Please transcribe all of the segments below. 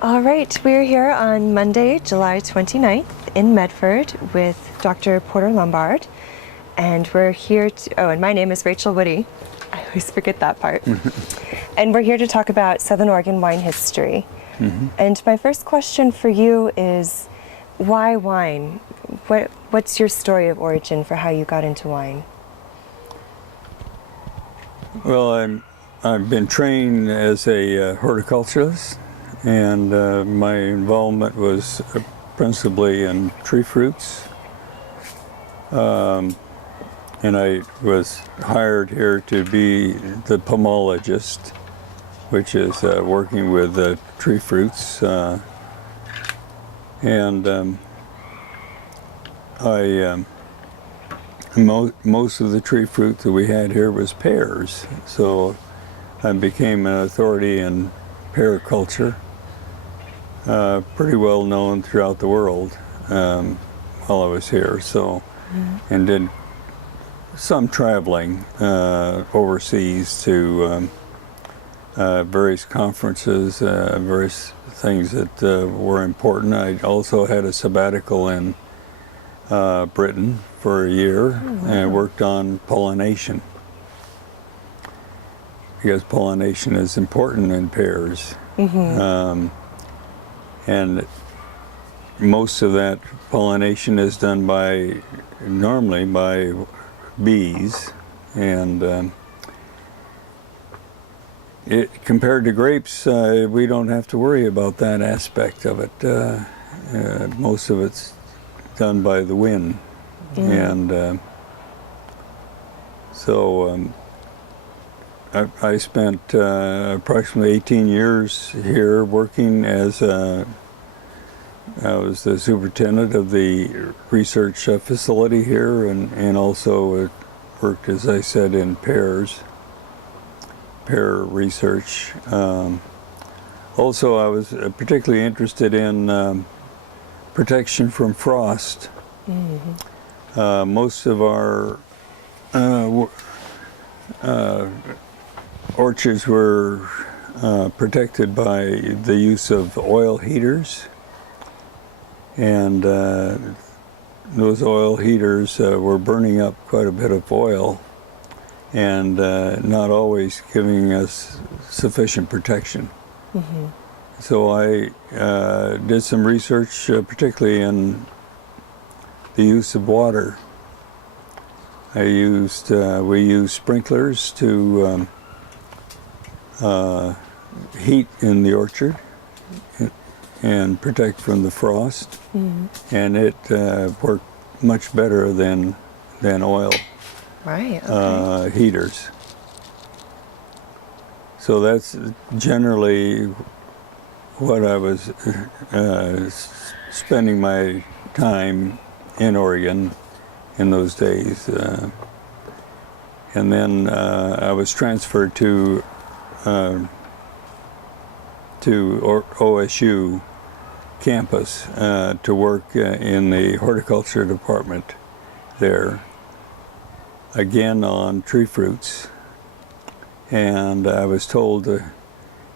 All right, we're here on Monday, July 29th in Medford with Dr. Porter Lombard. And we're here to, and my name is Rachael Woody. I always forget that part. And we're here to talk about Southern Oregon wine history. And my first question for you is, why wine? What's your story of origin for how you got into wine? Well, I've been trained as a horticulturist, and my involvement was principally in tree fruits. And I was hired here to be the pomologist, which is working with tree fruits. Most of the tree fruit that we had here was pears, so I became an authority in pear culture, pretty well known throughout the world while I was here. So, and did some traveling overseas to various conferences, various things that were important. I also had a sabbatical in Britain for a year, and I worked on pollination, because pollination is important in pears. And most of that pollination is done normally by bees, and compared to grapes, we don't have to worry about that aspect of it. Most of it's done by the wind. And so I spent approximately 18 years here working as I was the superintendent of the research facility here, and also worked, as I said, in pear research. Also, I was particularly interested in protection from frost. Most of our orchards were protected by the use of oil heaters, and those oil heaters were burning up quite a bit of oil and not always giving us sufficient protection. So I did some research, particularly in the use of water. We used sprinklers to heat in the orchard and protect from the frost, and it worked much better than oil heaters. So that's generally what I was spending my time in Oregon in those days. And then I was transferred to OSU campus to work in the horticulture department there, again on tree fruits. And I was told,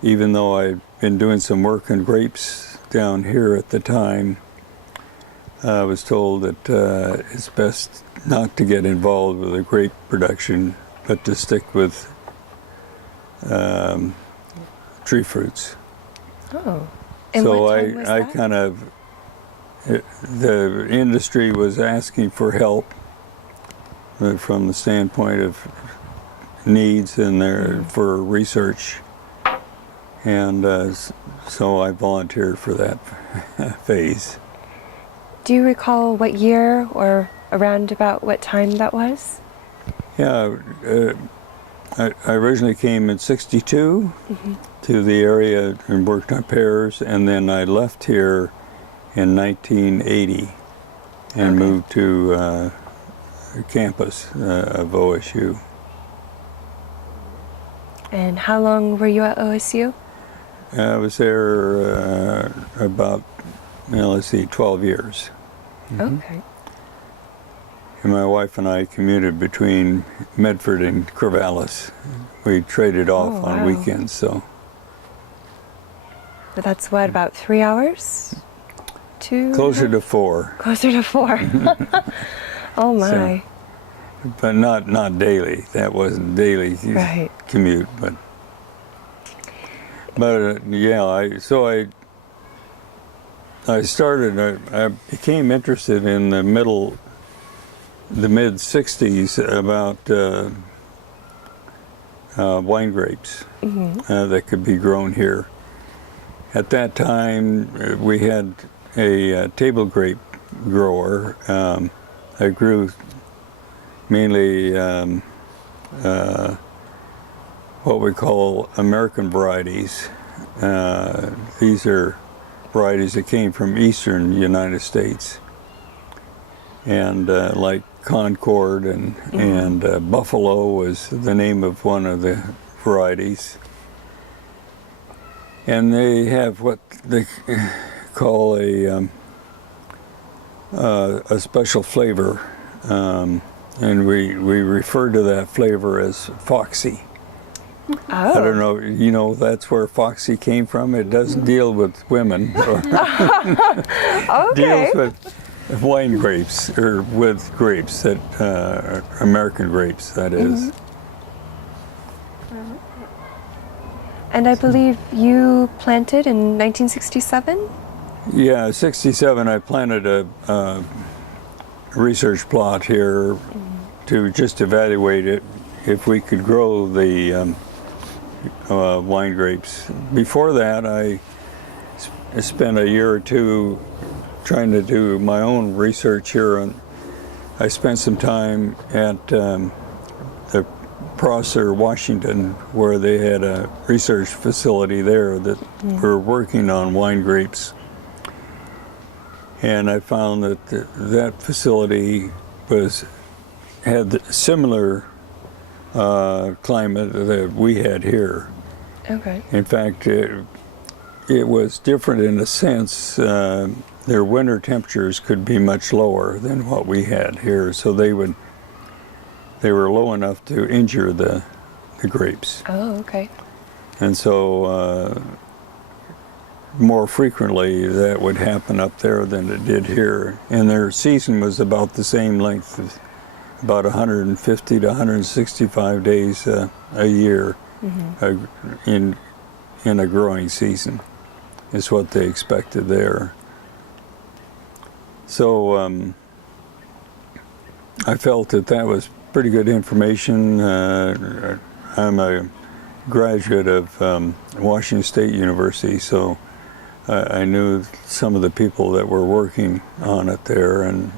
even though I'd been doing some work in grapes down here at the time, I was told that it's best not to get involved with the grape production, but to stick with tree fruits. Oh. And so what time was I that? kind of, the industry was asking for help from the standpoint of needs and for research, and so I volunteered for that phase. Do you recall what year or around about what time that was? Yeah, I originally came in '62 to the area and worked on pears, and then I left here in 1980 and moved to campus of OSU. And how long were you at OSU? I was there about, 12 years. Okay. And my wife and I commuted between Medford and Corvallis. We traded off on weekends, so. But that's what, about 3 hours? Closer to 4. Closer to 4. Oh my. But not daily. That wasn't daily Right. commute, but yeah. I became interested in the mid '60s about wine grapes that could be grown here. At that time, we had a table grape grower that grew mainly what we call American varieties. These are varieties that came from eastern United States, and like Concord and Buffalo was the name of one of the varieties. And they have what they call a special flavor, and we refer to that flavor as foxy. Oh. I don't know, that's where foxy came from. It doesn't deal with women. Okay. Deals with wine grapes, or with grapes, that American grapes, that is. And I believe you planted in 1967? Yeah, 67 I planted a research plot here to just evaluate it, if we could grow the wine grapes. Before that, I spent a year or two trying to do my own research here, and I spent some time at the Prosser, Washington, where they had a research facility there that were working on wine grapes. And I found that that facility had similar climate that we had here. Okay. In fact, it was different in a sense. Their winter temperatures could be much lower than what we had here, so they were low enough to injure the grapes. Oh, okay. And so more frequently that would happen up there than it did here. And their season was about the same length, of about 150 to 165 days a year in a growing season is what they expected there. So I felt that was pretty good information. I'm a graduate of Washington State University, so I knew some of the people that were working on it there, and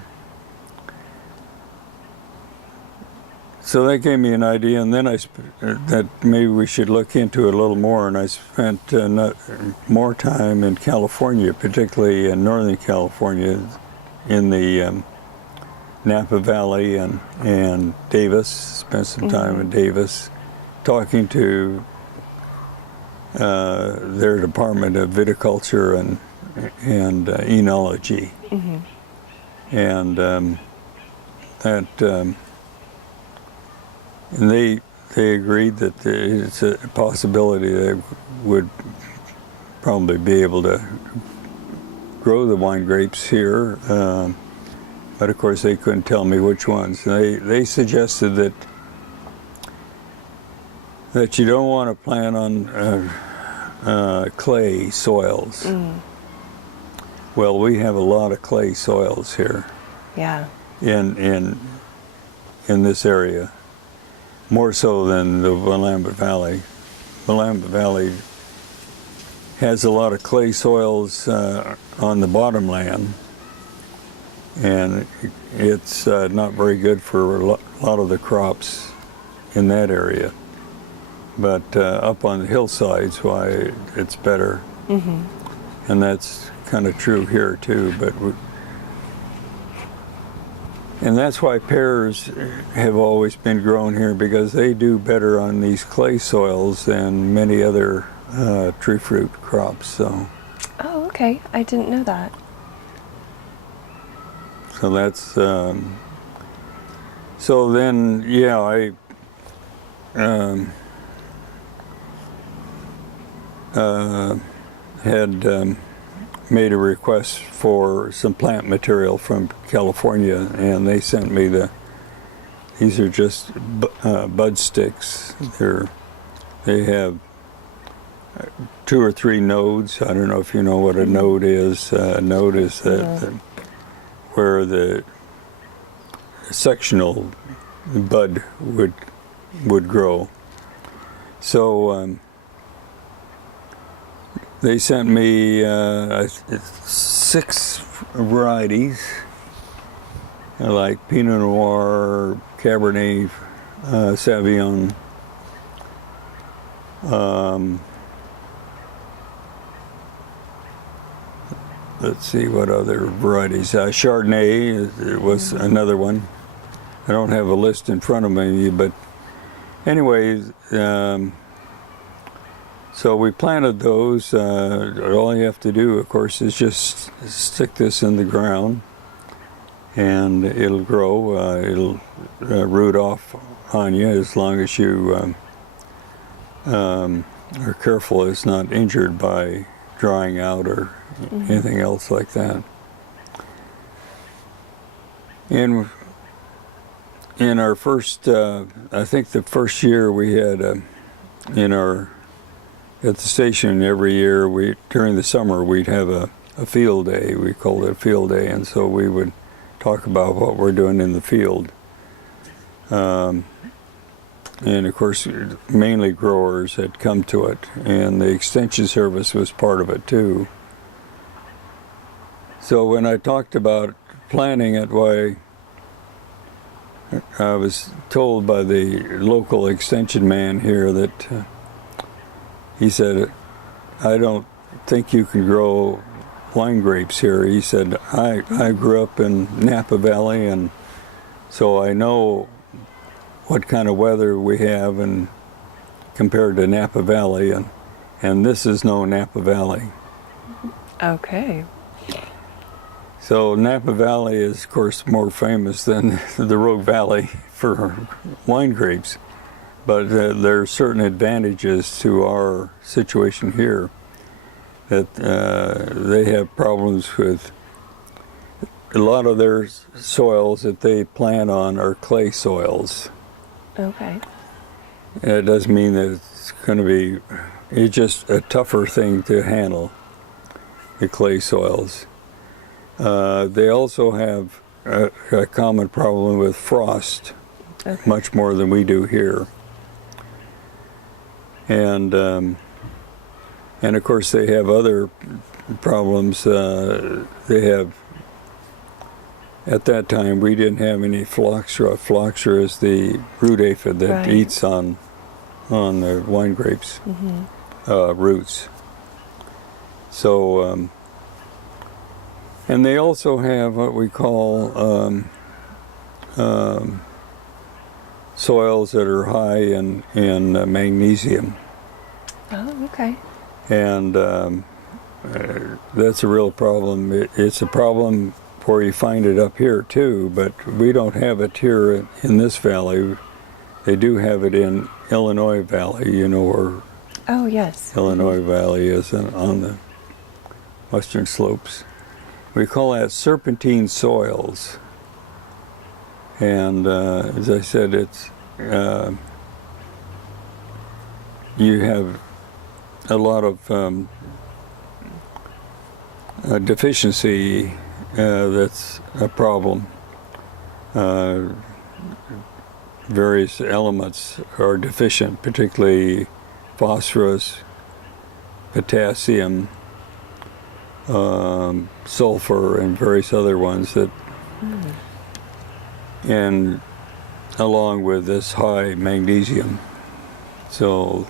so that gave me an idea. And then that maybe we should look into it a little more, and I spent more time in California, particularly in Northern California, in the Napa Valley and Davis. Spent some time in Davis, talking to their department of viticulture and enology, and and they agreed that it's a possibility they would probably be able to grow the wine grapes here, but of course they couldn't tell me which ones. They suggested that you don't want to plant on clay soils. Well, we have a lot of clay soils here. Yeah. In this area, more so than the Willamette Valley. Willamette Valley has a lot of clay soils on the bottom land, and it's not very good for a lot of the crops in that area. But up on the hillsides, why, it's better. And that's kind of true here too. And that's why pears have always been grown here, because they do better on these clay soils than many other tree fruit crops. So. Oh, okay. I didn't know that. So that's so then, yeah, I had made a request for some plant material from California, and they sent me these are just bud sticks. They have 2 or 3 nodes. I don't know if you know what a node is. A node is where the sectional bud would grow. So they sent me 6 varieties, like Pinot Noir, Cabernet Sauvignon, let's see what other varieties. Chardonnay was another one. I don't have a list in front of me, but anyways, so we planted those. All you have to do, of course, is just stick this in the ground, and it'll grow. It'll root off on you as long as you are careful it's not injured by drying out or anything else like that. In our first, I think the first year we had at the station every year, during the summer we'd have a field day. We called it a field day, and so we would talk about what we're doing in the field. And of course, mainly growers had come to it, and the Extension Service was part of it too. So when I talked about planting it, why, I was told by the local extension man here that he said, I don't think you can grow wine grapes here. He said, I grew up in Napa Valley, and so I know what kind of weather we have and compared to Napa Valley, and this is no Napa Valley. Okay. So Napa Valley is, of course, more famous than the Rogue Valley for wine grapes, but there are certain advantages to our situation here, that they have problems with a lot of their soils that they plant on are clay soils. Okay. It doesn't mean that it's going to be, it's just a tougher thing to handle, the clay soils. They also have a common problem with frost, much more than we do here. And of course they have other problems. They have, at that time we didn't have any phloxera. Phloxera is the root aphid that eats on the wine grapes roots. So and they also have what we call soils that are high in magnesium. Oh, okay. And that's a real problem. It's a problem where you find it up here too, but we don't have it here in this valley. They do have it in Illinois Valley, you know where Oh, yes. Illinois Valley is on the western slopes. We call that serpentine soils. And as I said, it's you have a lot of deficiency that's a problem. Various elements are deficient, particularly phosphorus, potassium, sulfur, and various other ones that, and along with this high magnesium. So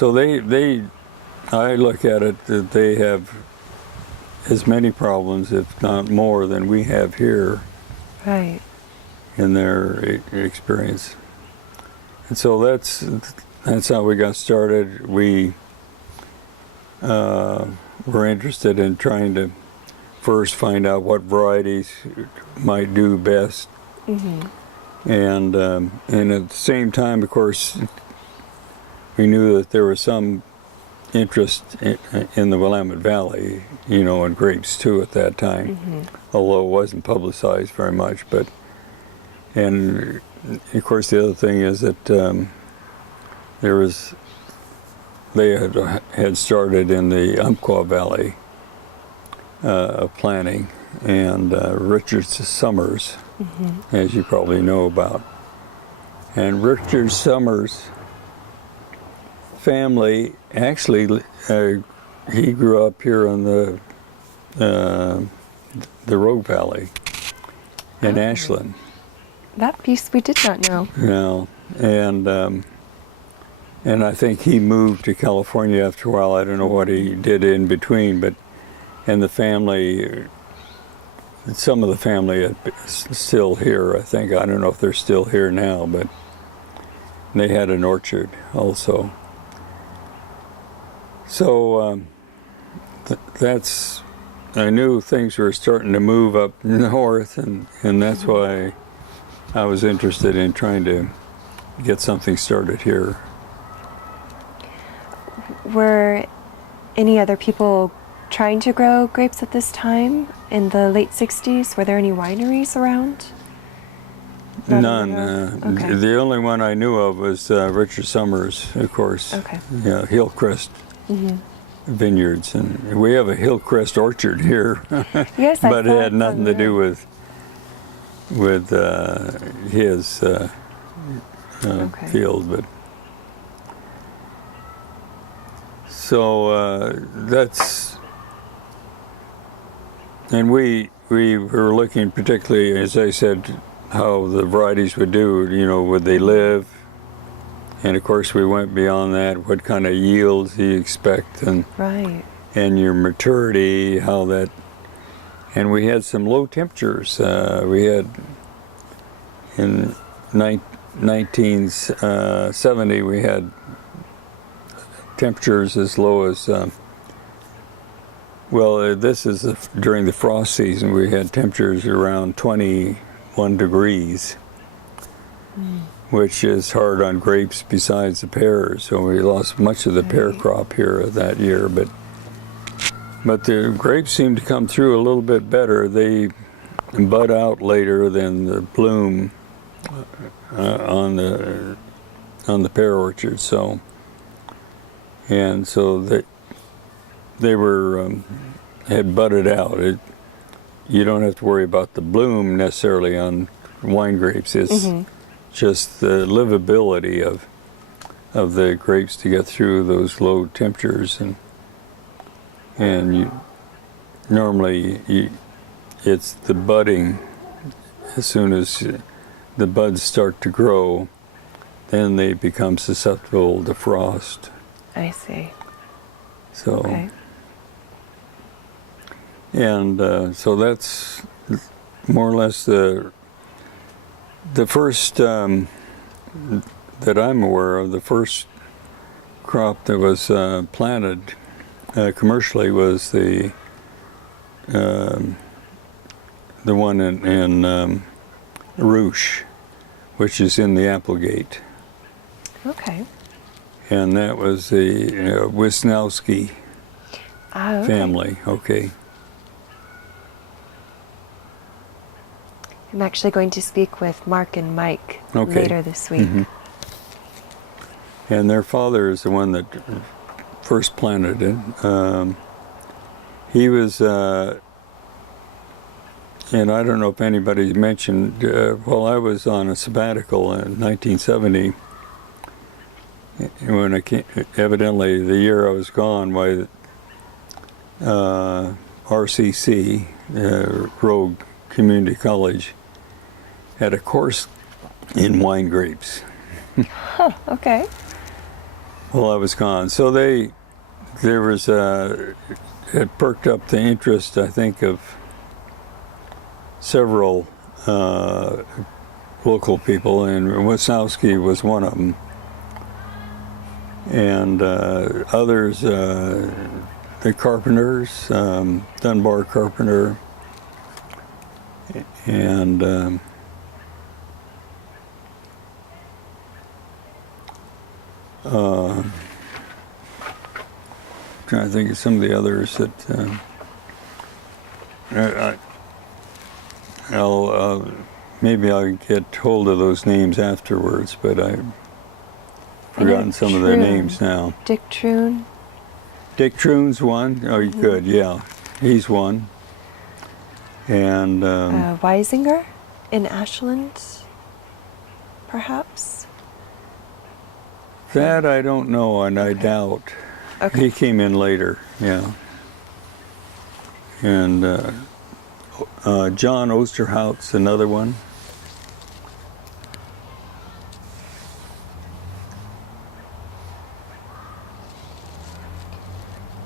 they I look at it that they have as many problems, if not more, than we have here. Right. In their experience. And so that's how we got started. We were interested in trying to first find out what varieties might do best. And at the same time, of course, we knew that there were some interest in the Willamette Valley, you know, and grapes too at that time, although it wasn't publicized very much. And of course the other thing is that they had started in the Umpqua Valley planting, and Richard Summers, as you probably know about. And Richard Summers' family, actually, he grew up here in the Rogue Valley in Ashland. That piece we did not know. No, and I think he moved to California after a while. I don't know what he did in between, and the family, some of the family is still here, I think. I don't know if they're still here now, but they had an orchard also. So I knew things were starting to move up north, and that's why I was interested in trying to get something started here. Were any other people trying to grow grapes at this time in the late 60s? Were there any wineries around? None. Okay. The only one I knew of was Richard Summers, of course. Okay. Yeah, Hillcrest Vineyards, and we have a Hillcrest orchard here. Yes, but it had nothing to do with his field. But so that's, and we were looking particularly, as I said, how the varieties would do. You know, would they live? And of course, we went beyond that. What kind of yields do you expect, and your maturity, how that. And we had some low temperatures. We had in 1970, we had temperatures as low as. This is during the frost season. We had temperatures around 21 degrees. Which is hard on grapes besides the pears. So we lost much of the pear crop here that year, but the grapes seem to come through a little bit better. They bud out later than the bloom on the pear orchard. So they were had budded out. You don't have to worry about the bloom necessarily on wine grapes. It's just the livability of the grapes to get through those low temperatures, and it's the budding. As soon as the buds start to grow, then they become susceptible to frost. I see. So and so that's more or less the first that I'm aware of. The first crop that was planted commercially was the one in Ruche, which is in the Applegate. Okay. And that was the Wisnowski family. Okay. I'm actually going to speak with Mark and Mike later this week. And their father is the one that first planted it. He was, and I don't know if anybody mentioned, while I was on a sabbatical in 1970, when I came, evidently the year I was gone, why RCC, Rogue Community College, had a course in wine grapes. Okay. While I was gone. So it perked up the interest, I think, of several local people, and Wisnowski was one of them. And others, the Carpenters, Dunbar Carpenter, and trying to think of some of the others that maybe I'll get hold of those names afterwards, but I've forgotten some of their names now. Dick Troon. Dick Troon's one. Oh, you could, yeah. He's one. And Weisinger in Ashland, perhaps? That I don't know, and I doubt. Okay. He came in later, yeah. And John Osterhaus, another one.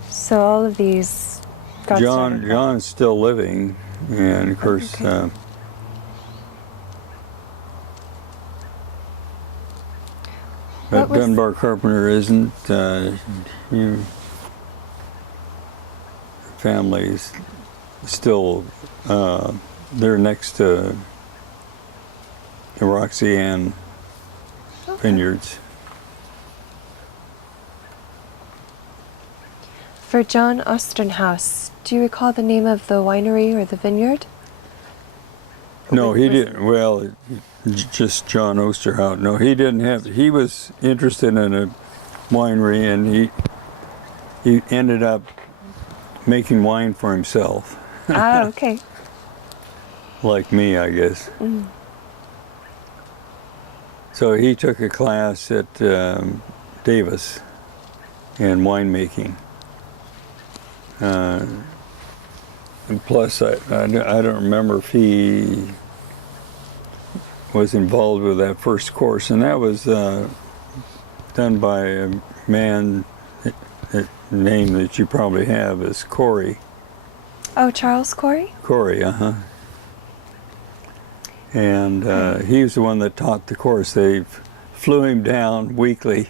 So all of these got started. John's still living, and of course, Okay. but Dunbar Carpenter isn't. Family's still, they're next to the Roxanne Vineyards. For John Osterhaus, do you recall the name of the winery or the vineyard? No, he didn't. Well, just John Osterhaus. No, he didn't have. He was interested in a winery, and he ended up making wine for himself. Ah, okay. Like me, I guess. Mm. So he took a class at Davis in winemaking. And plus, I don't remember if he was involved with that first course, and that was done by a man, name that you probably have is Coury. Oh, Charles Coury? Coury, And he was the one that taught the course. They flew him down weekly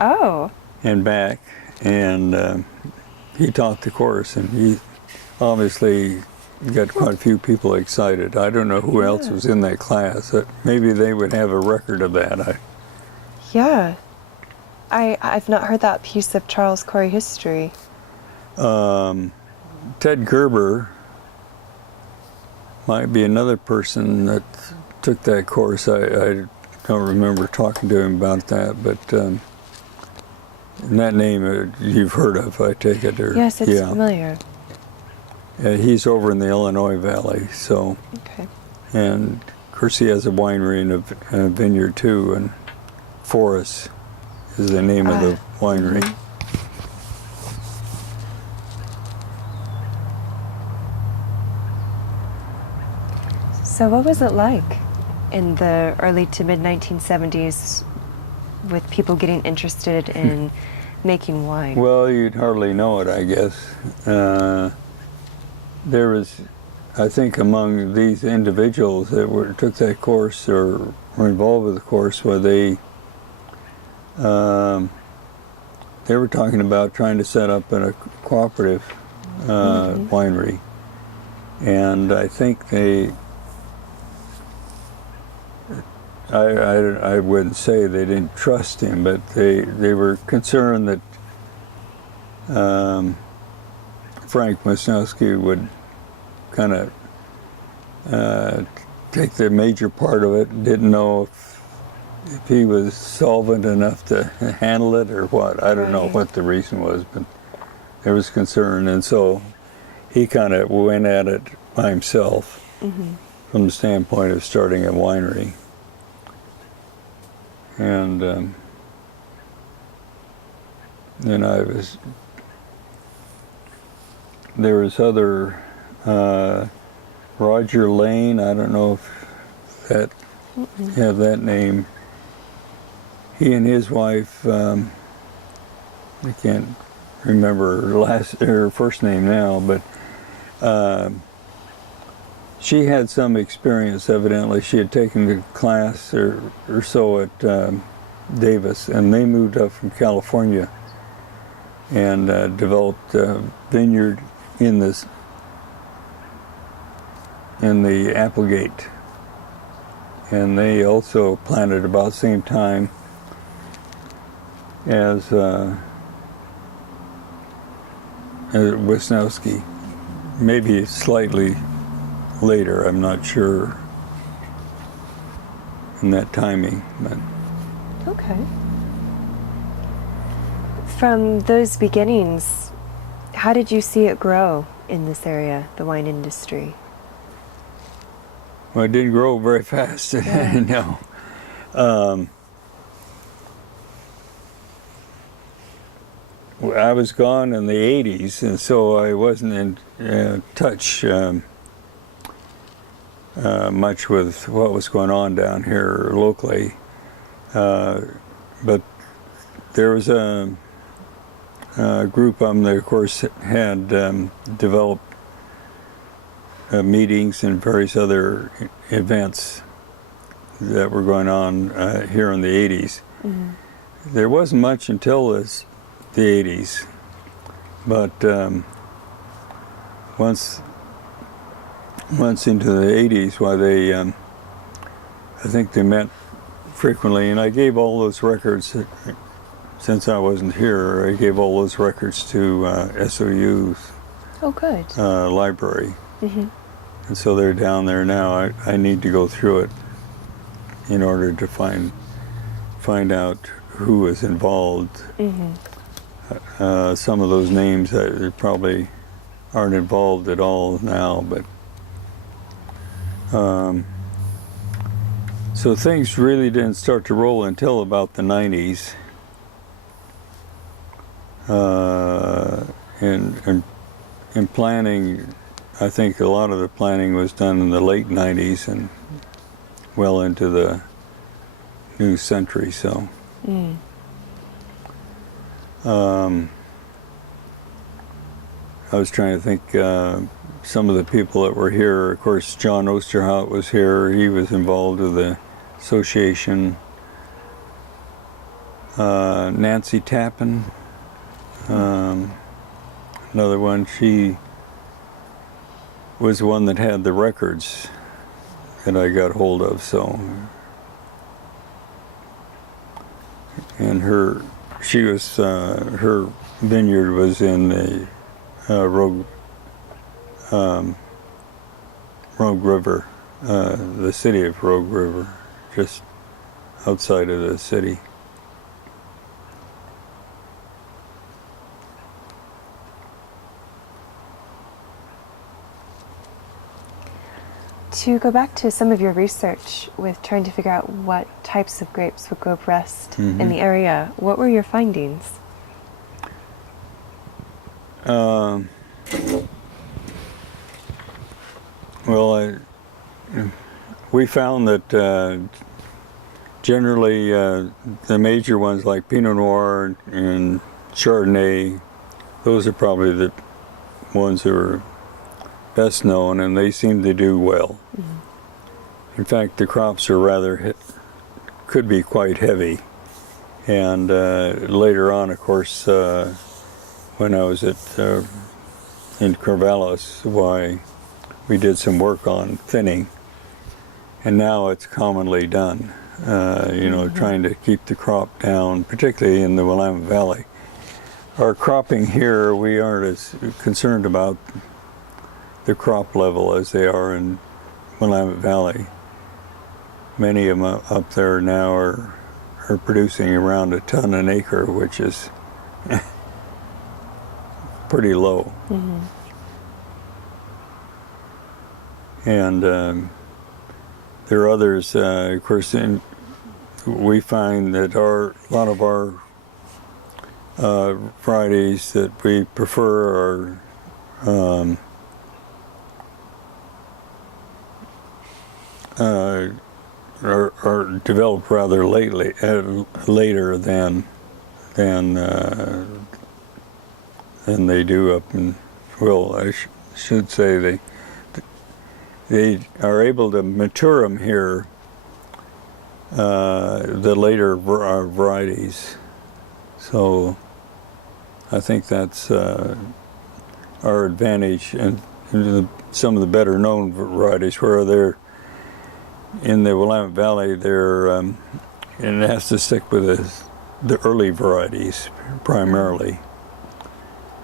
Oh. and back, and he taught the course, and he obviously got quite a few people excited. I don't know who else was in that class. Maybe they would have a record of that. Yeah. I've not heard that piece of Charles Coury history. Ted Gerber might be another person that took that course. I don't remember talking to him about that, but that name you've heard of, I take it. Or, Yes, it's familiar. He's over in the Illinois Valley, so. Okay. And of course he has a winery and a vineyard too, and Forest is the name of the winery. Mm-hmm. So what was it like in the early to mid 1970s with people getting interested in making wine? Well, you'd hardly know it, I guess. There was, I think, among these individuals that took that course or were involved with the course, where they were talking about trying to set up a cooperative winery, and I think I wouldn't say they didn't trust him, but they were concerned that Frank Wisniewski would kind of take the major part of it. Didn't know if he was solvent enough to handle it or what. I don't know what the reason was, but there was concern, and so he kind of went at it by himself from the standpoint of starting a winery. And then there was other, Roger Lane, I don't know if that, have that name. He and his wife, I can't remember her first name now, but she had some experience, evidently. She had taken the class or so at Davis, and they moved up from California and developed a vineyard in the Applegate. And they also planted about the same time as Wisnowski. Maybe slightly later, I'm not sure in that timing. But. Okay. From those beginnings, how did you see it grow in this area, the wine industry? Well, it didn't grow very fast. Yeah. No. I was gone in the 80s, and so I wasn't in touch much with what was going on down here locally. But there was a group that, of course, had developed meetings and various other events that were going on here in the 80s. Mm-hmm. There wasn't much until the 80s, but once into the 80s, why they, I think they met frequently, and I gave all those records, since I wasn't here, I gave all those records to SOU's library. Mm-hmm. And so they're down there now. I need to go through it in order to find out who was involved. Mm-hmm. Some of those names probably aren't involved at all now, but so things really didn't start to roll until about the 90s. In planning, I think a lot of the planning was done in the late 90s and well into the new century, so. Mm. I was trying to think, some of the people that were here, of course, John Osterhaus was here. He was involved with the association. Nancy Tappan, another one. She was the one that had the records that I got hold of, so. And her vineyard was in the Rogue River, the city of Rogue River, just outside of the city. To go back to some of your research with trying to figure out what types of grapes would grow best mm-hmm. in the area, what were your findings? We found that generally the major ones like Pinot Noir and Chardonnay, those are probably the ones that are best known, and they seem to do well. Mm-hmm. In fact, the crops are could be quite heavy. And later on, of course, when I was in Corvallis, why we did some work on thinning, and now it's commonly done. Mm-hmm. Trying to keep the crop down, particularly in the Willamette Valley. Our cropping here, we aren't as concerned about the crop level as they are in Willamette Valley. Many of them up there now are producing around a ton an acre, which is pretty low. Mm-hmm. And there are others, of course, we find that a lot of our varieties that we prefer are developed rather later than they do up in, well, I should say they are able to mature them here, the later varieties. So I think that's our advantage, and some of the better known varieties where they're in the Willamette Valley, and it has to stick with the early varieties primarily.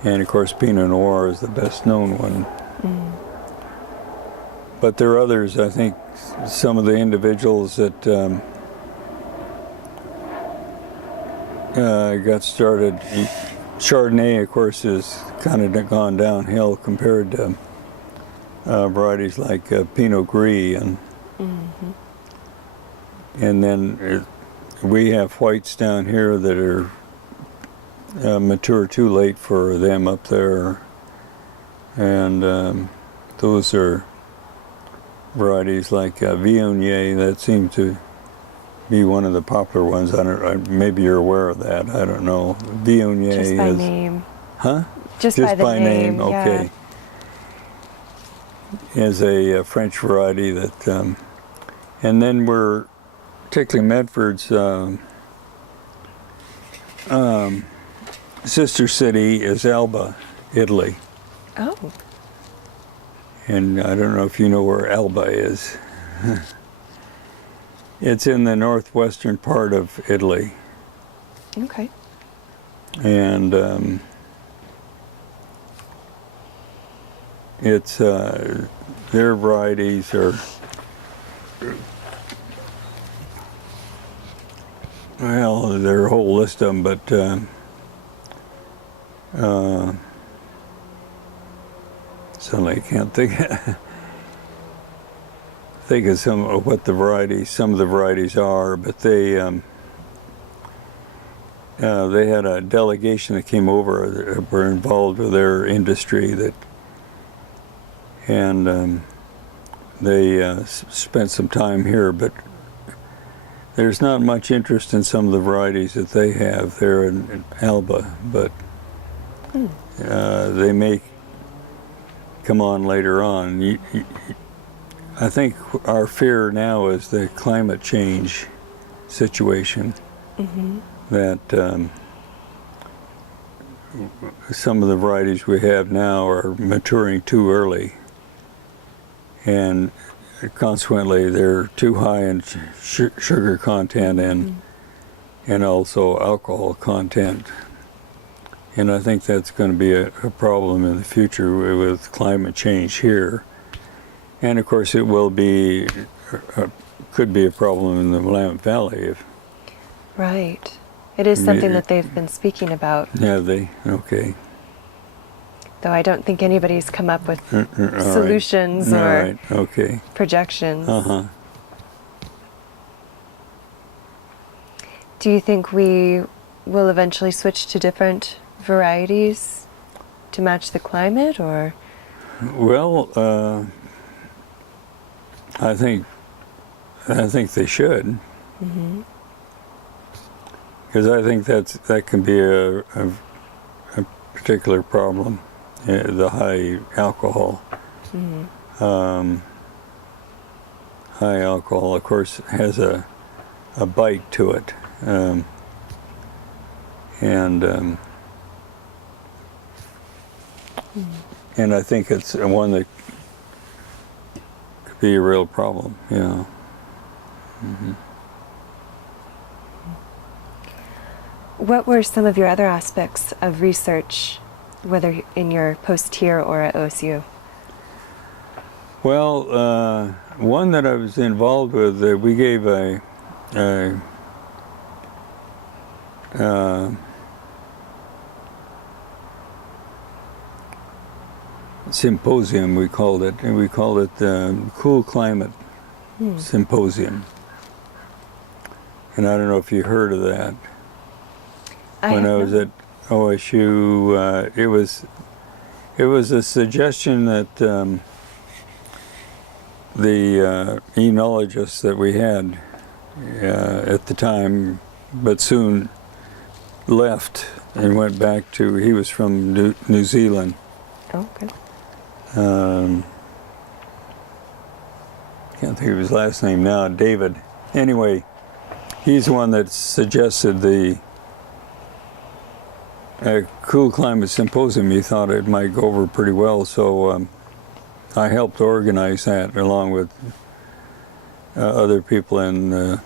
And of course, Pinot Noir is the best known one. But there are others. I think some of the individuals that got started. Chardonnay, of course, has kind of gone downhill compared to varieties like Pinot Gris, and then we have whites down here that are mature too late for them up there, and those are varieties like Viognier that seem to be one of the popular ones. Maybe you're aware of that. I don't know. Viognier just by name. Huh? Just by the name. Okay. Is a French variety that, and then we're particularly Medford's sister city is Alba, Italy. Oh. And I don't know if you know where Alba is. It's in the northwestern part of Italy. Okay. And it's their varieties are, well, there are a whole list of them, but suddenly I can't think of some of what some of the varieties are, but they had a delegation that came over that were involved with their industry and they spent some time here, but there's not much interest in some of the varieties that they have there in Alba, but they may come on later on. I think our fear now is the climate change situation, that some of the varieties we have now are maturing too early, and consequently they're too high in sugar content and also alcohol content. And I think that's going to be a problem in the future with climate change here. And of course, it will be, could be a problem in the Willamette Valley. Right. It is something that they've been speaking about. Have they? Okay. Though I don't think anybody's come up with solutions or projections. Do you think we will eventually switch to different varieties to match the climate, or? Well, I think they should, because I think that can be a particular problem, the high alcohol. High alcohol, of course, has a bite to it, and I think it's one that could be a real problem, What were some of your other aspects of research, whether in your post here or at OSU? Well, one that I was involved with, we gave a symposium, we called it, and we called it the Cool Climate Symposium. And I don't know if you heard of that. When I was at OSU, it was a suggestion that the enologist that we had at the time, but soon left and went back to, he was from New Zealand. Oh, okay. Can't think of his last name now, David. Anyway, he's the one that suggested the Cool Climate Symposium. He thought it might go over pretty well, so I helped organize that along with other people in the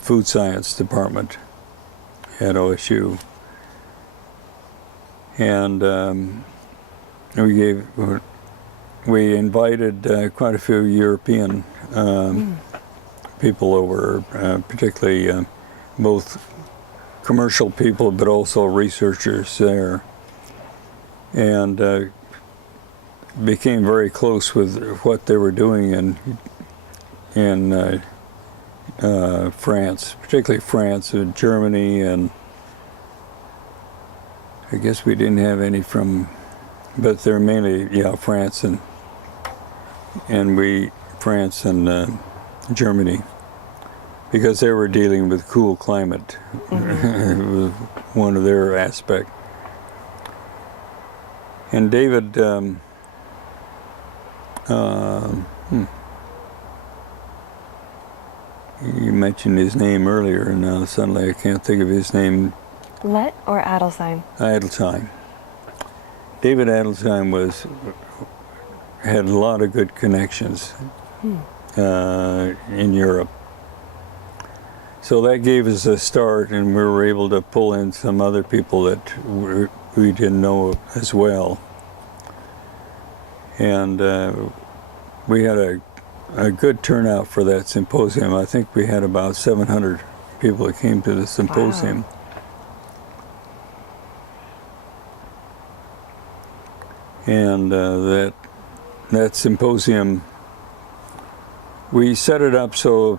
food science department at OSU. And we invited quite a few European people over, particularly both commercial people, but also researchers there, and became very close with what they were doing in France, particularly France and Germany, and I guess we didn't have any from, but they're mainly France and Germany, because they were dealing with cool climate. It was one of their aspects. And David, you mentioned his name earlier, and now suddenly I can't think of his name. Let or Adelsheim? Adelsheim. David Adelsheim had a lot of good connections in Europe. So that gave us a start, and we were able to pull in some other people that we didn't know as well. And we had a good turnout for that symposium. I think we had about 700 people that came to the symposium. Wow. And that symposium, we set it up so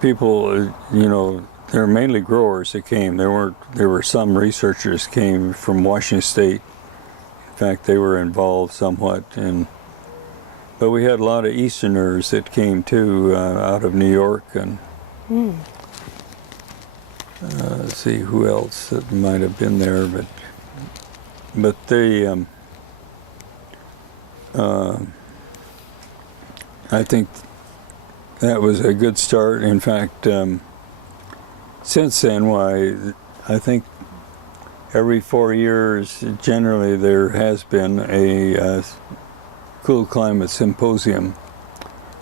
people, they're mainly growers that came. There were some researchers came from Washington State. In fact, they were involved somewhat, but we had a lot of Easterners that came too, out of New York, and let's see who else that might have been there, but they. I think that was a good start. In fact, since then, I think every 4 years, generally, there has been a cool climate symposium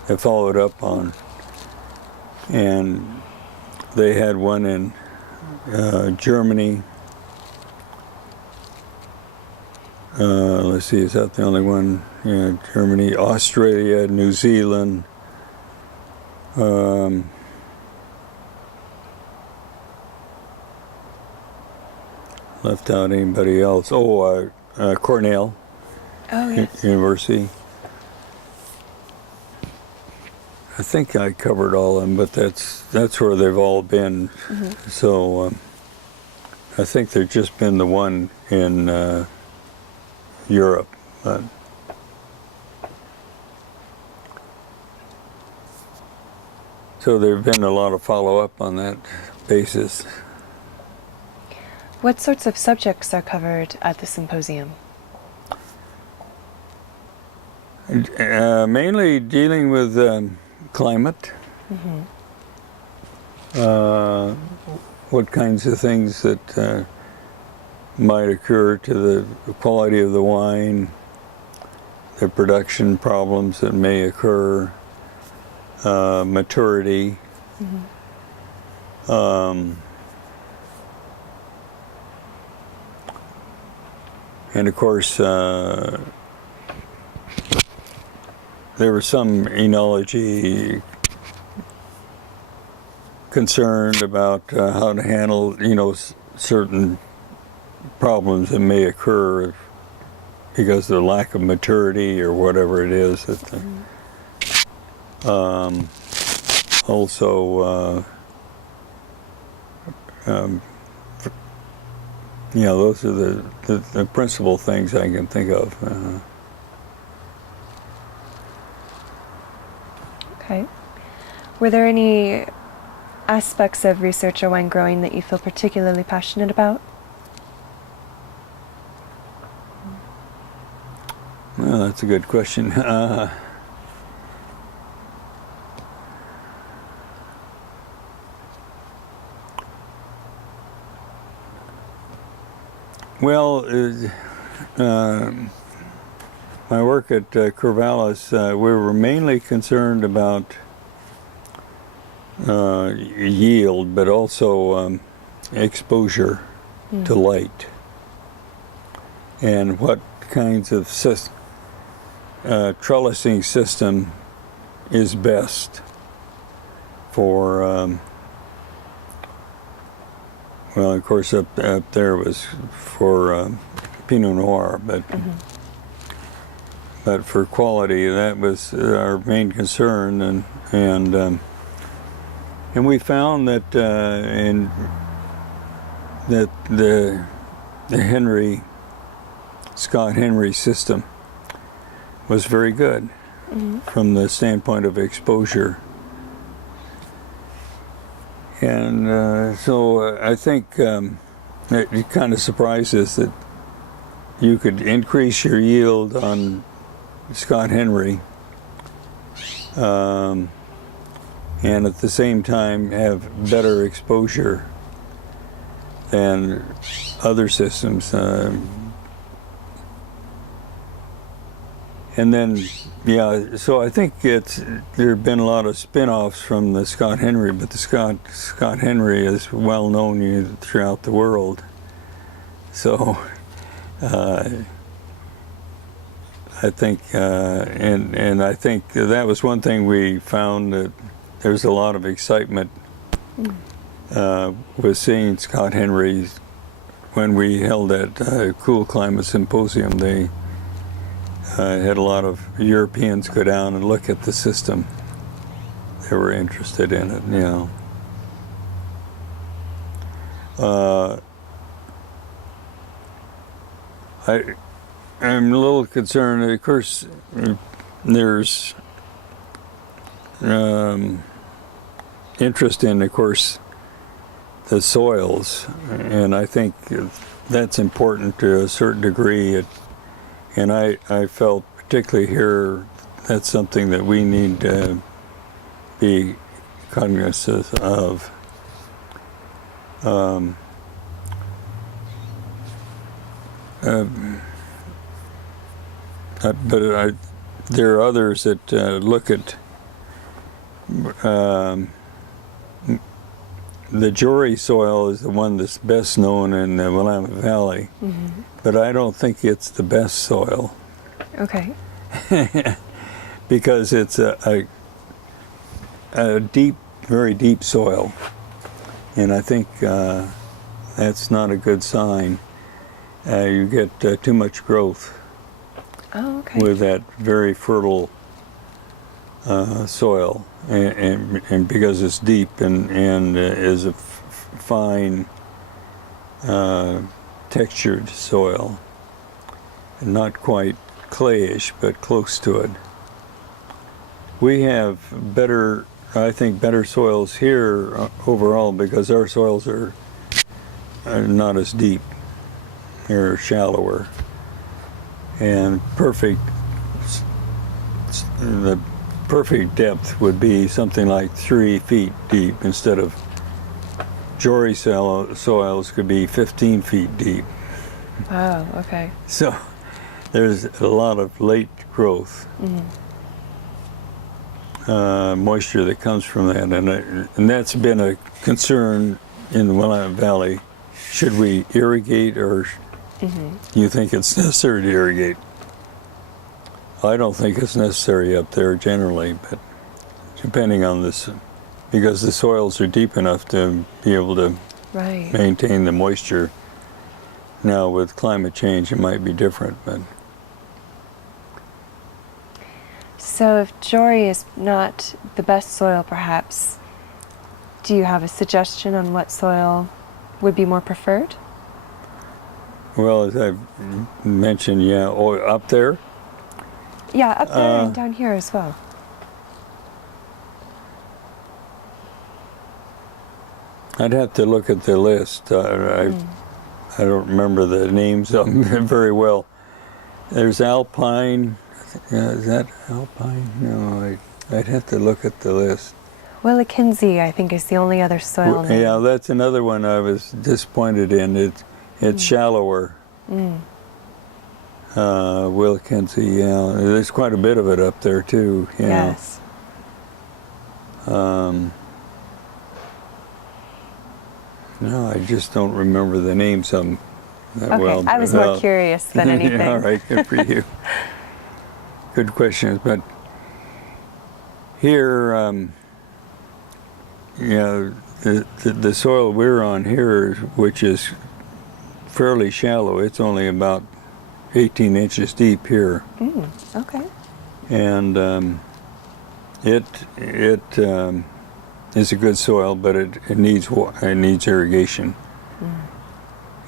that followed up on. And they had one in Germany. Let's see, is that the only one? Yeah, Germany, Australia, New Zealand. Left out anybody else? Oh, Cornell University. I think I covered all of them, but that's where they've all been. So I think there's just been the one in Europe. So there have been a lot of follow-up on that basis. What sorts of subjects are covered at the symposium? Mainly dealing with climate. What kinds of things that might occur to the quality of the wine, the production problems that may occur, maturity, and of course there was some enology concerned about how to handle, certain problems that may occur because of the lack of maturity or whatever it is. Also, those are the principal things I can think of. Okay. Were there any aspects of research or wine growing that you feel particularly passionate about? Well, that's a good question. Well, my work at Corvallis, we were mainly concerned about yield, but also exposure to light. and what kinds of trellising system is best for, well, of course, up there was for Pinot Noir, but for quality, that was our main concern, and we found that that the Scott Henry system was very good from the standpoint of exposure. And so I think it kind of surprises that you could increase your yield on Scott Henry and at the same time have better exposure than other systems. And then, yeah, so I think there have been a lot of spin-offs from the Scott Henry, but the Scott Henry is well known throughout the world. So I think, and I think that was one thing we found, that there's a lot of excitement with seeing Scott Henry. When we held that Cool Climate Symposium, they had a lot of Europeans go down and look at the system. They were interested in it, you know. I'm a little concerned. Of course, there's interest in, of course, the soils, and I think that's important to a certain degree. And I felt particularly here that's something that we need to be cognizant of. But there are others that look at the Jory soil is the one that's best known in the Willamette Valley, but I don't think it's the best soil. Okay. Because it's a deep, very deep soil, and I think that's not a good sign. You get too much growth with that very fertile soil, and because it's deep and is a fine textured soil, and not quite clayish, but close to it. We have I think better soils here overall, because our soils are not as deep. They're shallower, and the perfect depth would be something like 3 feet deep, instead of Jory soils could be 15 feet deep. Wow, okay. So there's a lot of late growth moisture that comes from that, and that's been a concern in the Willamette Valley. Should we irrigate, or you think it's necessary to irrigate? I don't think it's necessary up there generally, but depending on this, because the soils are deep enough to be able to maintain the moisture. Now with climate change it might be different, but. So if Jory is not the best soil, perhaps, do you have a suggestion on what soil would be more preferred? Well, as I've mentioned, yeah, up there? Yeah, up there and down here as well. I'd have to look at the list. I don't remember the names of them very well. There's Alpine. Is that Alpine? No, I'd have to look at the list. Willikinzie, I think, is the only other soil name. Yeah, that's another one I was disappointed in. It's shallower. Willikinzie, yeah. There's quite a bit of it up there too. Yes. No, I just don't remember the names of them. that Okay, well. I was more curious than anything. Yeah, all right, good for you. Good questions, but here, the soil we're on here, which is fairly shallow, it's only about 18 inches deep here. Okay. And it is a good soil, but it needs irrigation.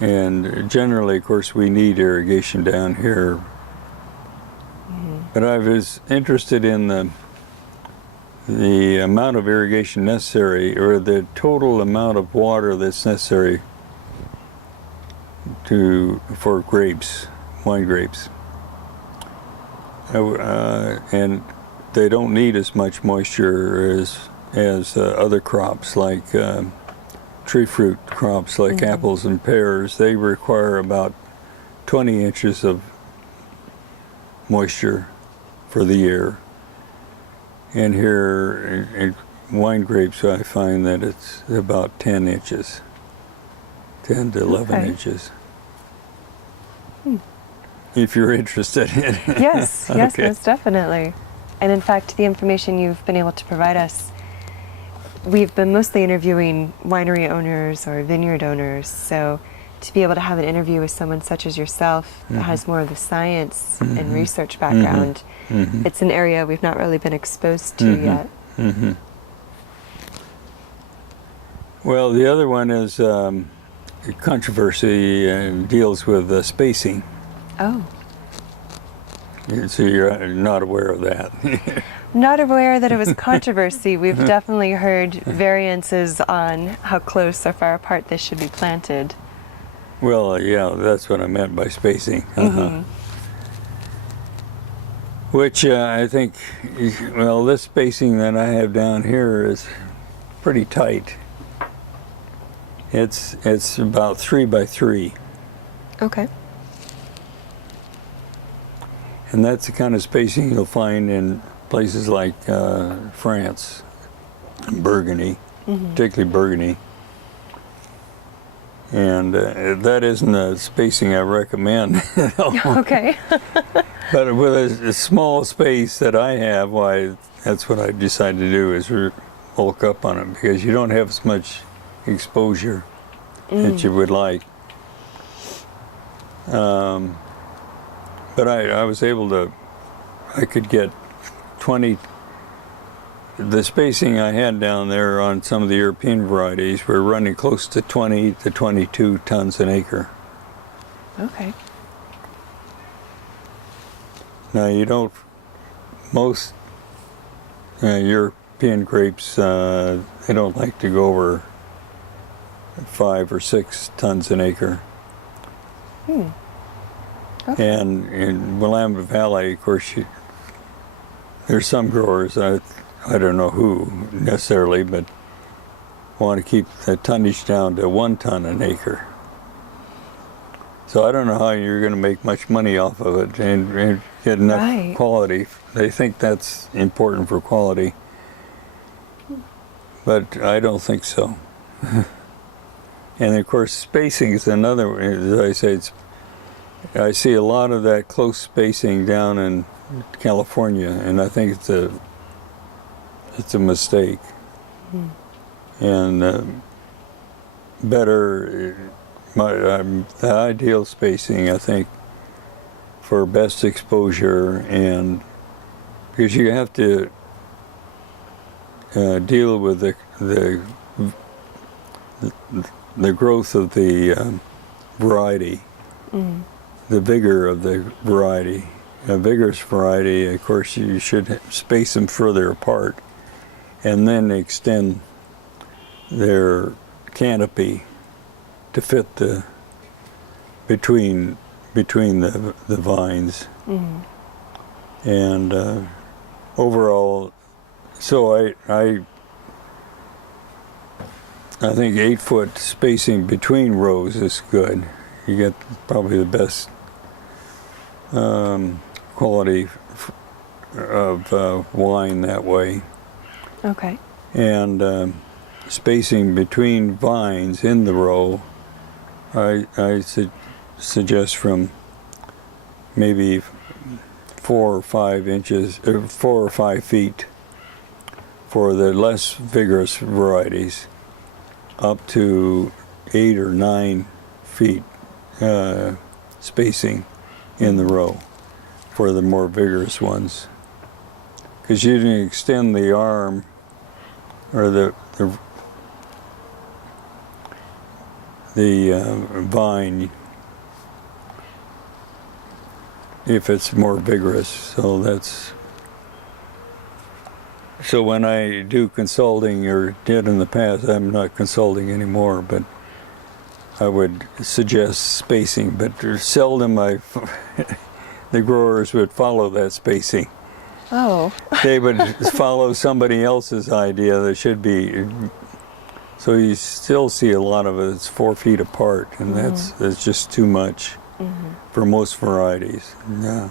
And generally, of course, we need irrigation down here. But I was interested in the amount of irrigation necessary, or the total amount of water that's necessary for grapes, wine grapes. And they don't need as much moisture as other crops, like tree fruit crops like apples and pears. They require about 20 inches of moisture for the year. And here in wine grapes, I find that it's about 10 inches, 10 to 11 inches. If you're interested in it. Yes, Okay. most definitely. And in fact, the information you've been able to provide us, we've been mostly interviewing winery owners or vineyard owners, so to be able to have an interview with someone such as yourself that has more of the science and research background, it's an area we've not really been exposed to yet. Well, the other one is controversy and deals with spacing. Oh. So you're not aware of that. Not aware that it was controversy. We've definitely heard variances on how close or far apart this should be planted. Well, yeah, that's what I meant by spacing. Which I think, well, this spacing that I have down here is pretty tight. It's about 3 by 3. Okay. And that's the kind of spacing you'll find in places like France, Burgundy, particularly Burgundy. And that isn't a spacing I recommend. Okay. But with a small space that I have, why, that's what I decided to do, is bulk up on it, because you don't have as much exposure that you would like. But I was able to, I could get 20, the spacing I had down there on some of the European varieties were running close to 20 to 22 tons an acre. Okay. Now you don't, most European grapes, they don't like to go over 5 or 6 tons an acre. Okay. And in Willamette Valley, of course, there's some growers, I don't know who necessarily, but want to keep the tonnage down to 1 ton an acre. So I don't know how you're going to make much money off of it and get enough quality. They think that's important for quality, but I don't think so. And of course, spacing is another, as I say, I see a lot of that close spacing down in California, and I think it's a mistake. And better, the ideal spacing, I think, for best exposure, and because you have to deal with the growth of the variety. The vigor of the variety. A vigorous variety, of course, you should space them further apart and then extend their canopy to fit between the vines. And overall, so I think 8-foot spacing between rows is good. You get probably the best quality of wine that way. Okay. And spacing between vines in the row, I suggest from maybe 4 or 5 inches, 4 or 5 feet for the less vigorous varieties, up to 8 or 9 feet spacing in the row for the more vigorous ones. Because you can extend the arm or the vine if it's more vigorous. So when I do consulting, or did in the past, I'm not consulting anymore, but I would suggest spacing, but seldom the growers would follow that spacing. Oh. They would follow somebody else's idea that should be. So you still see a lot of it. It's 4 feet apart, and that's just too much for most varieties. Yeah.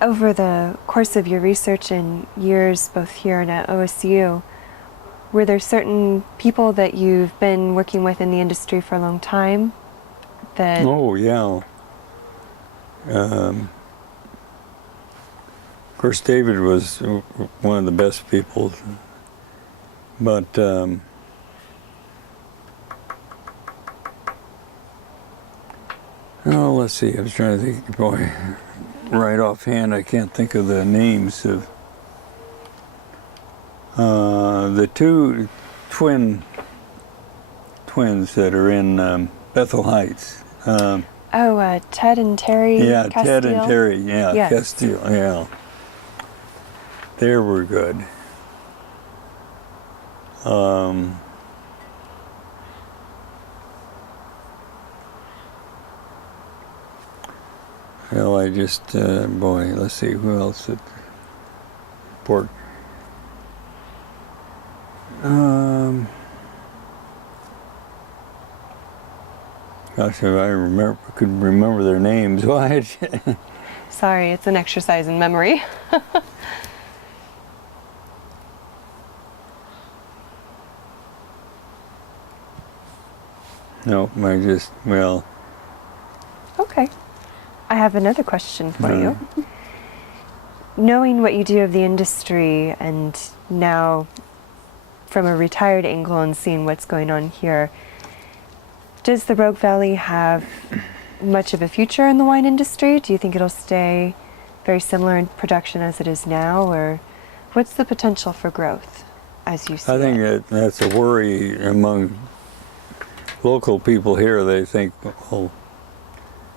Over the course of your research and years, both here and at OSU, were there certain people that you've been working with in the industry for a long time? Oh, yeah. Of course, David was one of the best people, but let's see, I was trying to think, boy, right offhand, I can't think of the names of the two twins that are in Bethel Heights. Ted and Terry. Yeah, Castile. Ted and Terry. Yeah, yes. Castile. Yeah, they were good. Well, I just boy, let's see who else at Port. Gosh, if I could remember their names. Why? Sorry, it's an exercise in memory. No, Okay. I have another question for you. Knowing what you do of the industry, and now from a retired angle and seeing what's going on here, does the Rogue Valley have much of a future in the wine industry? Do you think it'll stay very similar in production as it is now, or what's the potential for growth as you see it? I think that's a worry among local people here. They think, well,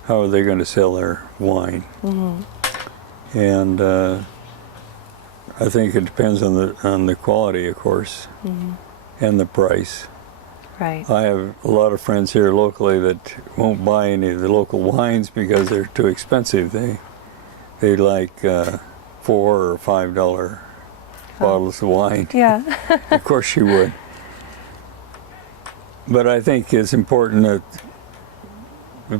how are they going to sell their wine? And I think it depends on the quality, of course, and the price. Right. I have a lot of friends here locally that won't buy any of the local wines because they're too expensive. They like $4 or $5 bottles of wine. Yeah. Of course you would. But I think it's important that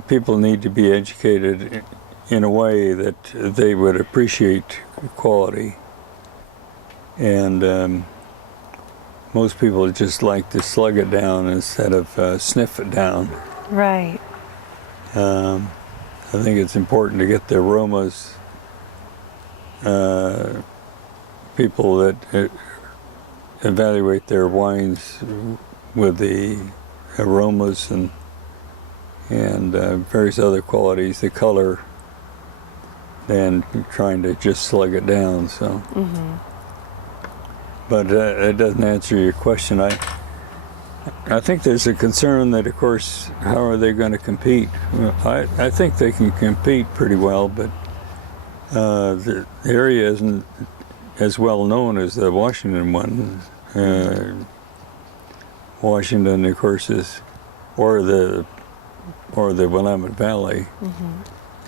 people need to be educated in a way that they would appreciate quality. And most people just like to slug it down instead of sniff it down. Right. I think it's important to get the aromas. People that evaluate their wines with the aromas and various other qualities, the color, than trying to just slug it down. So. But it doesn't answer your question. I think there's a concern that, of course, how are they going to compete? Well, I think they can compete pretty well, but the area isn't as well known as the Washington one. Washington, of course, or the Willamette Valley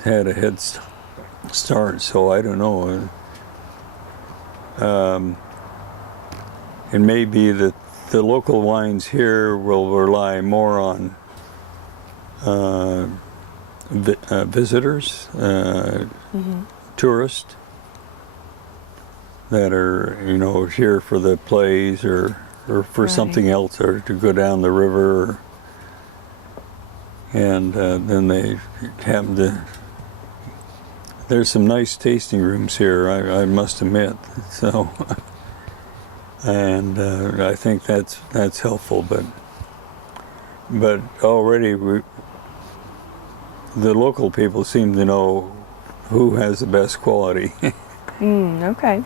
had a head start. So I don't know. It may be that the local wines here will rely more on visitors, tourists that are, here for the plays or for something else, or to go down the river, and then they happen to. There's some nice tasting rooms here, I must admit. So, and I think that's helpful. But already the local people seem to know who has the best quality. Okay.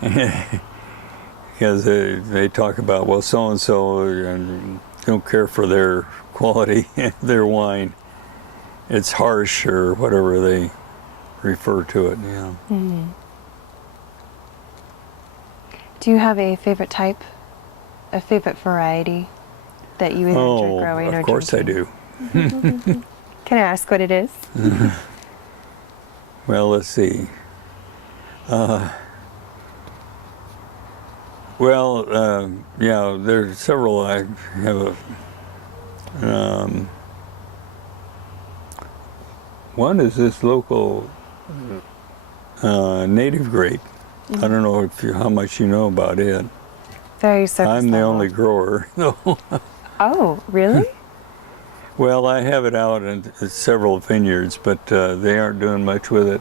Because they talk about, well, so and so, and don't care for their quality, their wine. It's harsh, or whatever they refer to it. Yeah. Do you have a favorite type, a favorite variety that you either enjoy growing or drinking? Of course I do. Can I ask what it is? Well, let's see. Yeah, there's several. I have one is this local native grape. I don't know how much you know about it. Very surface I'm the level. only grower, though. Oh, really? Well, I have it out in several vineyards, but they aren't doing much with it.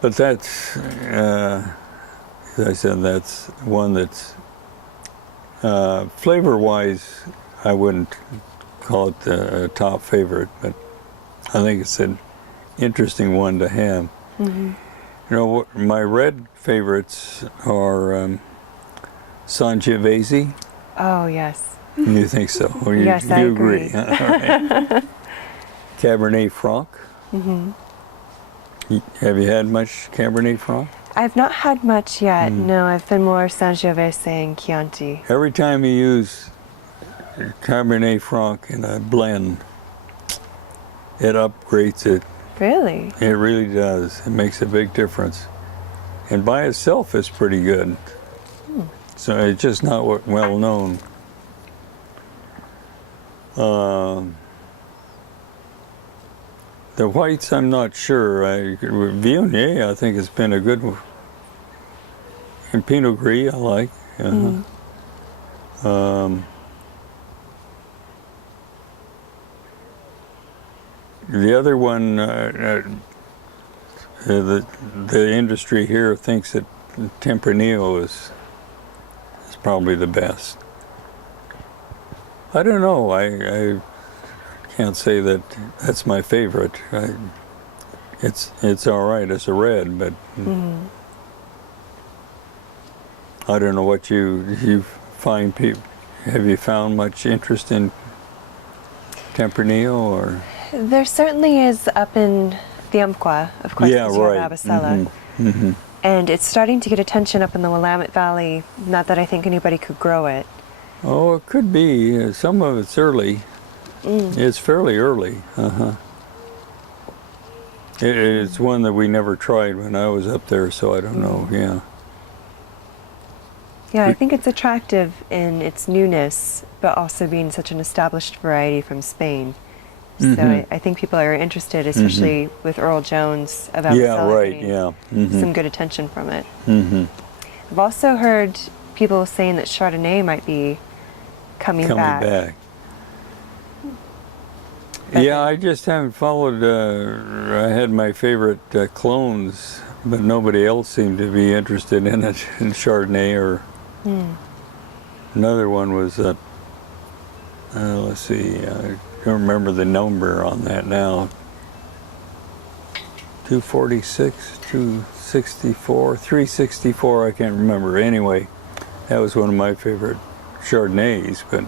But that's, as I said, that's one that's flavor-wise, I wouldn't call it the top favorite, but I think it's an interesting one to have. You know, my red favorites are Sangiovese. Oh, yes. You think so? Or you, Yes, I agree. All right. Cabernet Franc. Have you had much Cabernet Franc? I've not had much yet. No, I've been more Sangiovese and Chianti. Every time you use Cabernet Franc in a blend, it upgrades it. Really? It really does. It makes a big difference. And by itself, it's pretty good. So it's just not well known. The whites, I'm not sure. Viognier, I think, has been a good one. And Pinot Gris, I like. The other one, the industry here thinks that Tempranillo is probably the best. I don't know. I can't say that that's my favorite. It's all right as a red, but I don't know what you find. Have you found much interest in Tempranillo or? There certainly is up in the Umpqua, of course, Yeah, because you right. have Abasella. And it's starting to get attention up in the Willamette Valley. Not that I think anybody could grow it. Oh, it could be. Some of it's early. It's fairly early. It's one that we never tried when I was up there, so I don't know. Yeah. Yeah, I think it's attractive in its newness, but also being such an established variety from Spain. So I think people are interested, especially with Earl Jones, about some good attention from it. I've also heard people saying that Chardonnay might be coming back. Yeah, I just haven't followed. I had my favorite clones, but nobody else seemed to be interested in it, in Chardonnay. Or another one was, let's see, I don't remember the number on that now. 246, 264, 364, I can't remember. Anyway, that was one of my favorite Chardonnays, but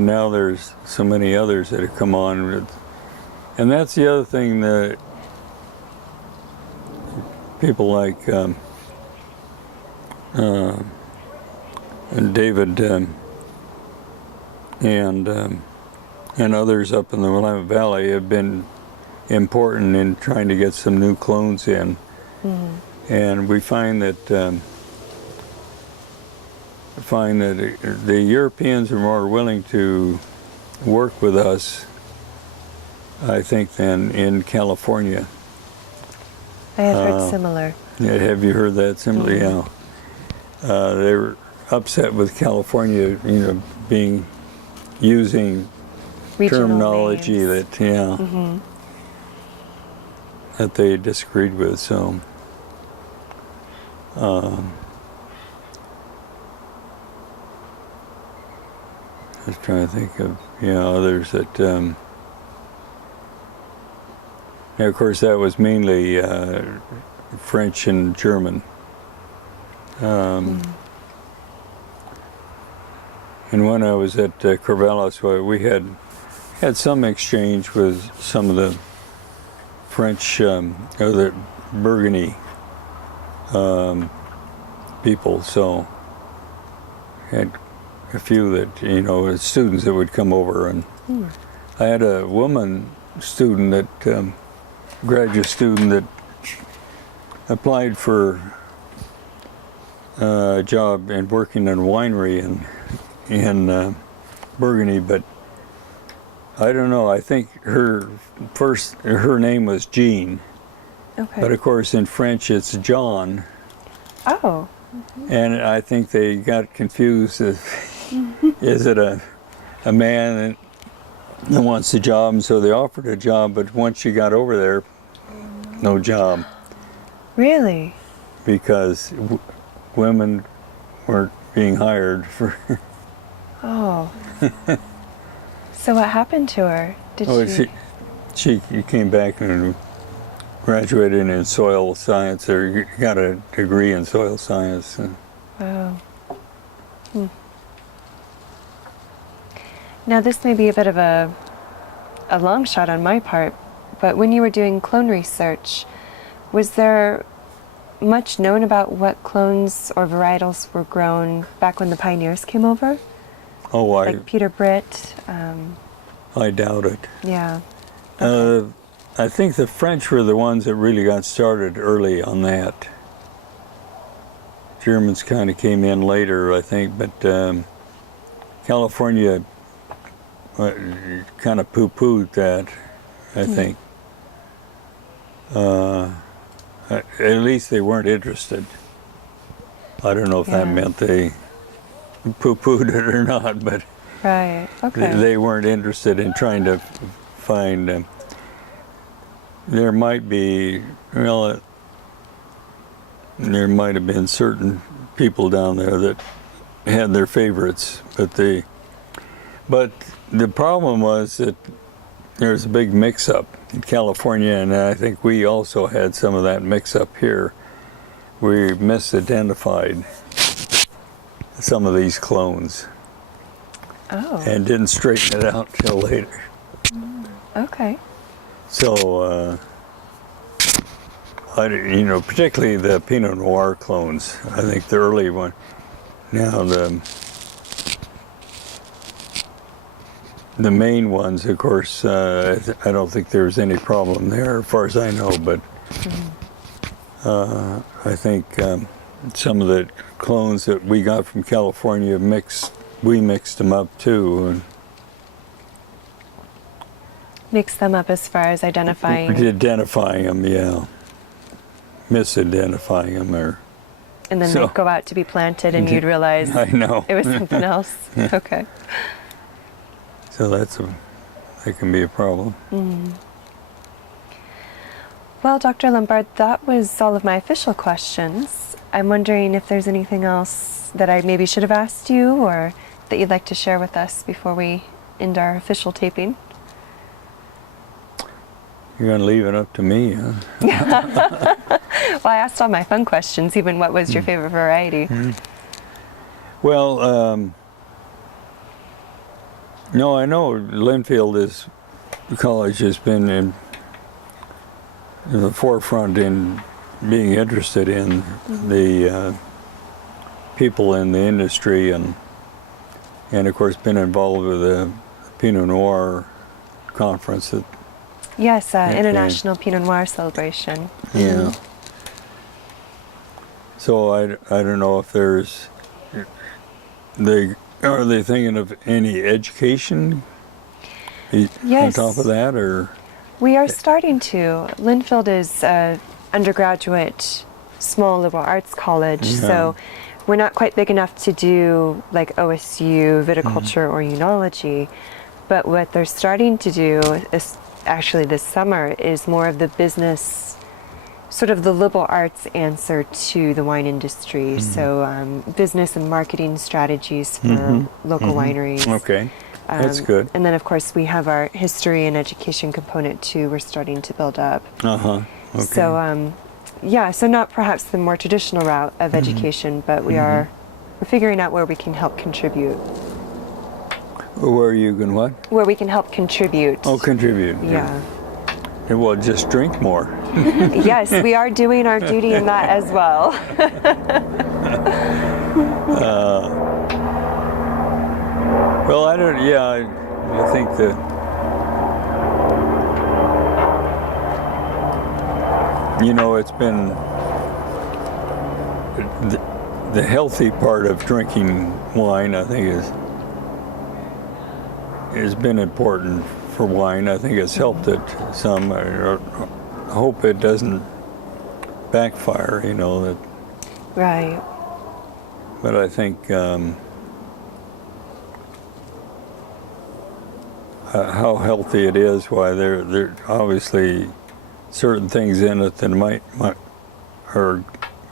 now there's so many others that have come on. And that's the other thing that people like and David and others up in the Willamette Valley have been important in trying to get some new clones in. And we find that the Europeans are more willing to work with us, I think, than in California. I have heard similar. Yeah, have you heard that similar? Yeah. they were upset with California, using Regional terminology names. that that they disagreed with. So I was trying to think of others that. And of course, that was mainly French and German. And when I was at Corvallis, we had some exchange with some of the French or the Burgundy people. So had a few that students that would come over, and I had a woman student that graduate student that applied for a job and working in a winery in Burgundy, but I don't know. I think her name was Jean, Okay. but of course in French it's John, Oh. and I think they got confused. Is it a man that wants a job, and so they offered a job, but once she got over there, no job, Really? because women weren't being hired for. Oh. So what happened to her? Did she came back and graduated in soil science, or got a degree in soil science. Wow. Now this may be a bit of a long shot on my part, but when you were doing clone research, was there much known about what clones or varietals were grown back when the pioneers came over? Oh, Like Peter Britt? I doubt it. Yeah. I think the French were the ones that really got started early on that. Germans kind of came in later, I think, but California kind of poo-pooed that, I think. At least they weren't interested. I don't know if that meant they poo-pooed it or not, but Right. Okay. they weren't interested in trying to find. There might be, there might have been certain people down there that had their favorites, but the problem was that there's a big mix-up in California, and I think we also had some of that mix-up here. We misidentified some of these clones. Oh. And didn't straighten it out till later. Okay. So, particularly the Pinot Noir clones. I think the early one. Now the main ones, of course, I don't think there's any problem there, as far as I know. But I think some of the clones that we got from California we mixed them up too. And Mix them up as far as identifying. identifying them, yeah. Misidentifying them, And then they'd go out to be planted and you'd realize I know. it was something else. Okay. So that can be a problem. Well, Dr. Lombard, that was all of my official questions. I'm wondering if there's anything else that I maybe should have asked you or that you'd like to share with us before we end our official taping. You're going to leave it up to me, huh? Well, I asked all my fun questions, even what was your favorite variety? Well, no, I know Linfield College has been in the forefront in being interested in the people in the industry, and of course been involved with the Pinot Noir conference. Yes, International Pinot Noir Celebration. Yeah. So I don't know if are they thinking of any education on top of that, or? We are starting to. Linfield is an undergraduate small liberal arts college, so we're not quite big enough to do like OSU viticulture or enology, but what they're starting to do is actually this summer is more of the business, sort of the liberal arts answer to the wine industry. So business and marketing strategies for local wineries. Okay, that's good. And then of course we have our history and education component too. We're starting to build up. Okay. So yeah, so not perhaps the more traditional route of education, but we're figuring out where we can help contribute. Where you can what? Where we can help contribute. Oh, contribute. Yeah. And well, just drink more. Yes, we are doing our duty in that as well. Well, I don't. Yeah, I think that it's been the healthy part of drinking wine. I think has been important for wine. I think it's helped it some. I hope it doesn't backfire. That. Right. But I think how healthy it is. Why there are obviously certain things in it that might are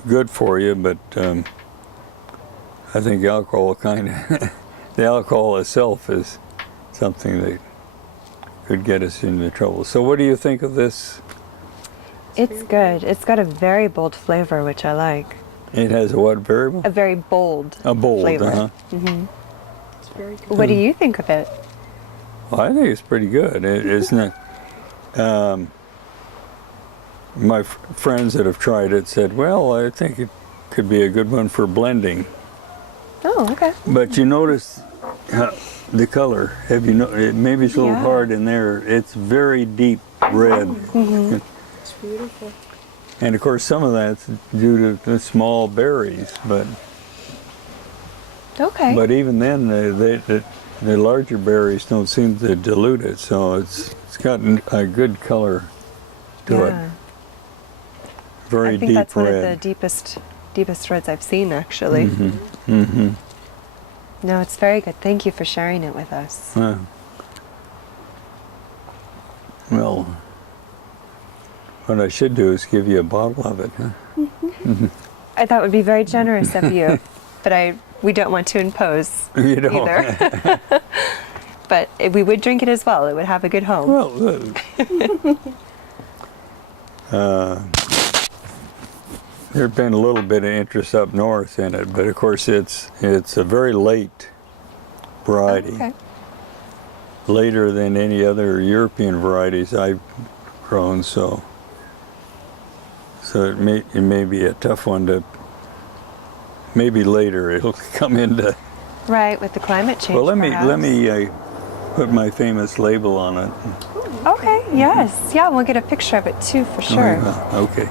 good for you, but I think alcohol the alcohol itself is something that could get us into trouble. So what do you think of this? It's good. It's got a very bold flavor, which I like. It has a what variable? A very bold flavor. It's very good. What do you think of it? Well, I think it's pretty good, isn't it? My friends that have tried it said, well, I think it could be a good one for blending. Oh, okay. But you notice the color. Maybe it's a little hard in there. It's very deep red. It's beautiful. And of course, some of that's due to the small berries, but even then, the larger berries don't seem to dilute it. So it's got a good color to it. Very deep red. I think that's one of the deepest reds I've seen, actually. No, it's very good. Thank you for sharing it with us. Well, what I should do is give you a bottle of it. Huh? That would be very generous of you, but we don't want to impose either. But we would drink it as well. It would have a good home. Well, there's been a little bit of interest up north in it, but of course it's a very late variety. Okay. Later than any other European varieties I've grown, so it may be a tough one to. Maybe later it'll come into. Right, with the climate change. Well, let me perhaps. put my famous label on it. Okay. Yes. Yeah, we'll get a picture of it too, for sure. Okay.